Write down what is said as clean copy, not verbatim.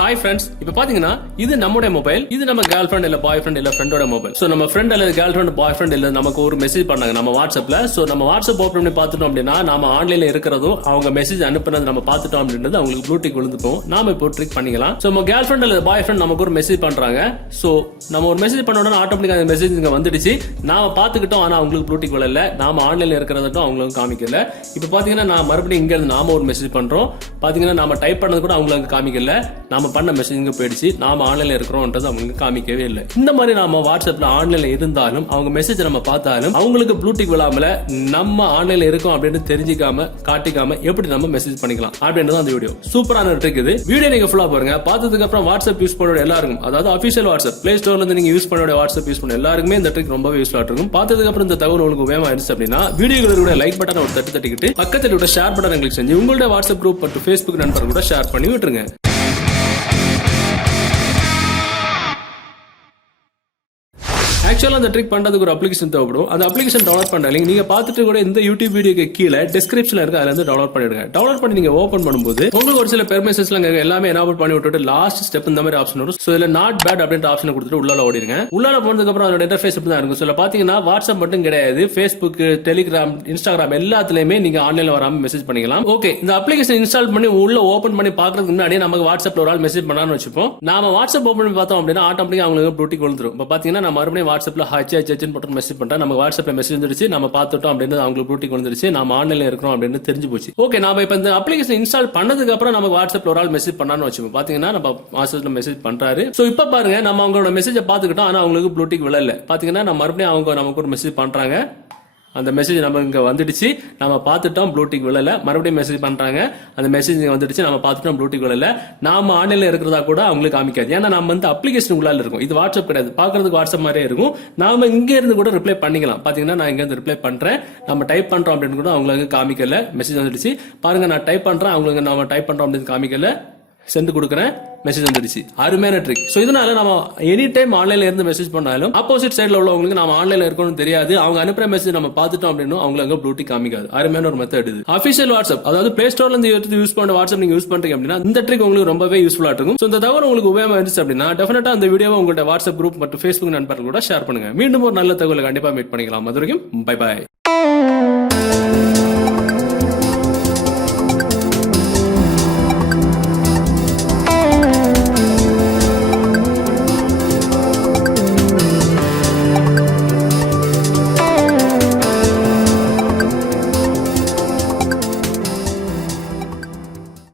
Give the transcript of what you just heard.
Hi friends, இப்ப பாத்தீங்கன்னா இது நம்முடைய மொபைல், இது நம்ம கேர்ள் ஃபிரெண்ட் இல்ல பாய் ஃபிரெண்ட் இல்ல ஃப்ரெண்டோட மொபைல். சோ நம்ம ஃப்ரெண்ட் அல்லது கேர்ள் ஃபிரெண்ட் பாய் ஃபிரெண்ட் இல்ல நமக்கு ஒரு மெசேஜ் பண்ணாங்க நம்ம வாட்ஸ்அப்ல. சோ நம்ம வாட்ஸ்அப் ஓபன் பண்ணி பார்த்துட்டோம் அப்படின்னா நாம ஆன்லைன்ல இருக்கிறதும் அவங்க மெசேஜ் அனுப்புனது நம்ம பார்த்துட்டோம் அப்படின்றது அவங்களுக்கு ப்ளூடிக் விழுந்துப்போம். நாம இப்போ ட்ரிக் பண்ணிக்கலாம். சோ நம்ம கேர்ள் ஃபிரெண்ட் அல்லது பாய் ஃபிரெண்ட் நமக்கு ஒரு மெசேஜ் பண்றாங்க. சோ நம்ம ஒரு மெசேஜ் பண்ண உடனே ஆட்டோமேட்டிக்கா அந்த மெசேஜ் இங்க வந்துடுச்சு. நாம பாத்துக்கிட்டோம், ஆனா அவங்களுக்கு ப்ளூடிக் விழல. நாம ஆன்லைன்ல இருக்கிறதும் அவங்களுக்கு காமிக்கல. இப்ப பாத்தீங்கன்னா நான் மறுபடியும் இங்க இருந்து நாம ஒரு மெசேஜ் பண்றோம். பாத்தீங்கன்னா நாம டைப் பண்ணது கூட அவங்களுக்கு காமிக்கல. நாம பண்ண மெசேஜ் போயிடுச்சு. நாம ஆன்லைன்ல இருக்கிறோம்ன்றது அவங்களுக்கு காமிக்கவே இல்லை. இந்த மாதிரி நாம வாட்ஸ்அப்ல ஆன்லைன்ல இருந்தாலும் அவங்க மெசேஜ் நம்ம பார்த்தாலும் அவங்களுக்கு ப்ளூடிக் விழாமல நம்ம ஆன்லைன்ல இருக்கோம் அப்படின்னு தெரிஞ்சிக்காம காட்டிக்காம எப்படி நம்ம மெசேஜ் பண்ணிக்கலாம் அப்படின்றது அந்த வீடியோ. சூப்பரான ட்ரிக் இது. வீடியோ நீங்க ஃபுல்லா பாருங்க. பார்த்ததுக்கு அப்புறம் வாட்ஸ்அப் யூஸ் பண்ண எல்லாருக்கும், அதாவது அபிஷியல் வாட்ஸ்அப் பிளே ஸ்டோர்ல இருந்து நீங்க யூஸ் பண்ண வாட்ஸ்அப் யூஸ் பண்ண எல்லாருக்குமே இந்த ட்ரிக் ரொம்பவே யூஸ்ஃபுல்லா இருக்கும். பார்த்ததுக்கு அப்புறம் இந்த தகவல் உங்களுக்கு உபயோகமா இருந்துச்சு அப்படின்னா வீடியோகளோட லைக் பட்டன் ஒரு தட்டிக்கிட்டு பக்கத்தில் விட ஷேர் பட்டன் கிளிக் செஞ்சு உங்களோட வாட்ஸ்அப் குரூப் மற்றும் ஃபேஸ்புக் நண்பர் கூட ஷேர் பண்ணி விட்டுருங்க. ஆக்சுவலா அந்த ட்ரிக் பண்றதுக்கு ஒரு அப்ளிகேஷன் தேவைப்படும். அந்த அப்ளிகேஷன் டவுன்லோட் பண்ற லிங்க் நீங்க பார்த்துட்டு கூட இந்த யூடியூப் வீடியோக்கு கீழே டிஸ்கிரிப்ஷன்ல இருக்கு, அதுல இருந்து டவுன்லோட் பண்ணிடுங்க. டவுன்லோட் பண்ணி நீங்க ஓபன் பண்ணும்போது உங்களுக்கு ஒரு சில பெர்மிஷன்ஸ்ல எல்லாமே எனேபிள் பண்ணி விட்டுட்டு லாஸ்ட் ஸ்டெப் இந்த மாதிரி ஆப்ஷன் வரும். சோ இதுல நாட் பேட் அப்படின்ற ஆப்ஷன் கொடுத்துட்டு உள்ளால ஓடிடுங்க. உள்ளால போனதுக்கு அப்புறம் அதோட இன்டர்ஃபேஸ் இப்படி தான் இருக்கும். சொல்ல பாத்தீங்கன்னா வாட்ஸ்அப் மட்டும் கிடையாது, ஃபேஸ்புக், டெலிகிராம், இன்ஸ்டாகிராம் எல்லாத்துலயுமே நீங்க ஆன்லைன்ல வராம மெசேஜ் பண்ணிக்கலாம். ஓகே, இந்த அப்ளிகேஷன் இன்ஸ்டால் பண்ணி உள்ள ஓபன் பண்ணி பாக்குறதுக்கு முன்னாடி நமக்கு வாட்ஸ்அப்ல ஒரு ஆள் மெசேஜ் பண்ணான்னு வச்சுப்போம். நாம வாட்ஸ்அப் ஓபன் பண்ணி பார்த்தோம் அப்படின்னா ஆட்டோமேட்டிக்கா அவங்களுக்கு ப்ளூடிக் விழுந்துரும். இப்ப பாத்தீங்கன்னா நான் மறுபடியும் வாட்ஸ்அப்ல மெசேஜ் பண்றேன். நம்ம வாட்ஸ்அப்ல மெசேஜ் வந்துருச்சு, நம்ம பார்த்துட்டோம் அப்படின்னு அவங்களுக்கு ப்ளூடிக் வந்துருச்சு, நாம ஆன்லைன்ல இருக்கிறோம் அப்படின்னு தெரிஞ்சு போச்சு. ஓகே, நாம இப்ப இந்த அப்ளிகேஷன் இன்ஸ்டால் பண்ணதுக்கு அப்புறம் நமக்கு வாட்ஸ்அப்ல ஒரு ஆள் மெசேஜ் பண்ணான்னு வச்சுக்கோங்க. பாத்தீங்கன்னா நம்ம வாட்ஸ்அப்ல மெசேஜ் பண்றாரு. சோ இப்ப பாருங்க நம்ம அவங்களோட மெசேஜை பாத்துக்கிட்டோம், ஆனா அவங்களுக்கு ப்ளூடிக் விழல. பாத்தீங்கன்னா நம்ம மறுபடியும் அவங்க நமக்கு ஒரு மெசேஜ் பண்றாங்க. அந்த மெசேஜ் நம்ம இங்க வந்துடுச்சு, நம்ம பார்த்துட்டோம், ப்ளூடிக் விழல. மறுபடியும் மெசேஜ் பண்றாங்க, அந்த மெசேஜ் இங்க வந்துடுச்சு, நம்ம பார்த்துட்டோம், ப்ளூடிக் விழல. நாம ஆன்லைன்ல இருக்கிறதா கூட அவங்களுக்கு காமிக்காது. ஏன்னா நம்ம வந்து அப்ளிகேஷன் உள்ளால இருக்கும். இது வாட்ஸ்அப் கிடையாது, பாக்குறதுக்கு வாட்ஸ்அப் மாதிரியே இருக்கும். நாம இங்க இருந்து கூட ரிப்ளை பண்ணிக்கலாம். பாத்தீங்கன்னா நான் இங்க இருந்து ரிப்ளை பண்றேன், நம்ம டைப் பண்றோம் அப்படின்னு கூட அவங்களுக்கு காமிக்கல. மெசேஜ் வந்துடுச்சு பாருங்க, நான் டைப் பண்றேன், அவங்களுக்கு நம்ம டைப் பண்றோம் அப்படின்னு காமிக்கல. சென்ட் கொடுக்குறேன், மெசேஜ் வந்துடுச்சு. அருமையான ட்ரிக். சோ இதனால நம்ம எனி டைம் ஆன்லைன்ல இருந்து மெசேஜ் பண்ணாலும் ஆப்போசிட் சைடுல உள்ளவங்களுக்கு நம்ம ஆன்லைன்ல இருக்கணும்னு தெரியாது. அவங்க அனுப்புற மெசேஜ் நம்ம பார்த்துட்டோம் அப்படின்னு அவங்களுக்கு ப்ளூடிக் காமிக்காது. அருமையான ஒரு மெத்தட் இது. அபிஷியல் வாட்ஸ்அப், அதாவது பிளே ஸ்டோர்ல இருந்து யூஸ் பண்ண வாட்ஸ்அப் நீங்க யூஸ் பண்றீங்க அப்படின்னா இந்த ட்ரிக் உங்களுக்கு ரொம்பவே யூஸ்ஃபுல்லா இருக்கும். சோ இந்த தகவல் உங்களுக்கு உபயோகமா இருந்துச்சு அப்படின்னா டெஃபினட்டா அந்த வீடியோவை உங்களோட வாட்ஸ்அப் குரூப் மற்றும் ஃபேஸ்புக் நண்பர்கள் கூட ஷேர் பண்ணுங்க. மீண்டும் ஒரு நல்ல தகவலை கண்டிப்பா மீட் பண்ணிக்கலாம். அது வரைக்கும் பை பை.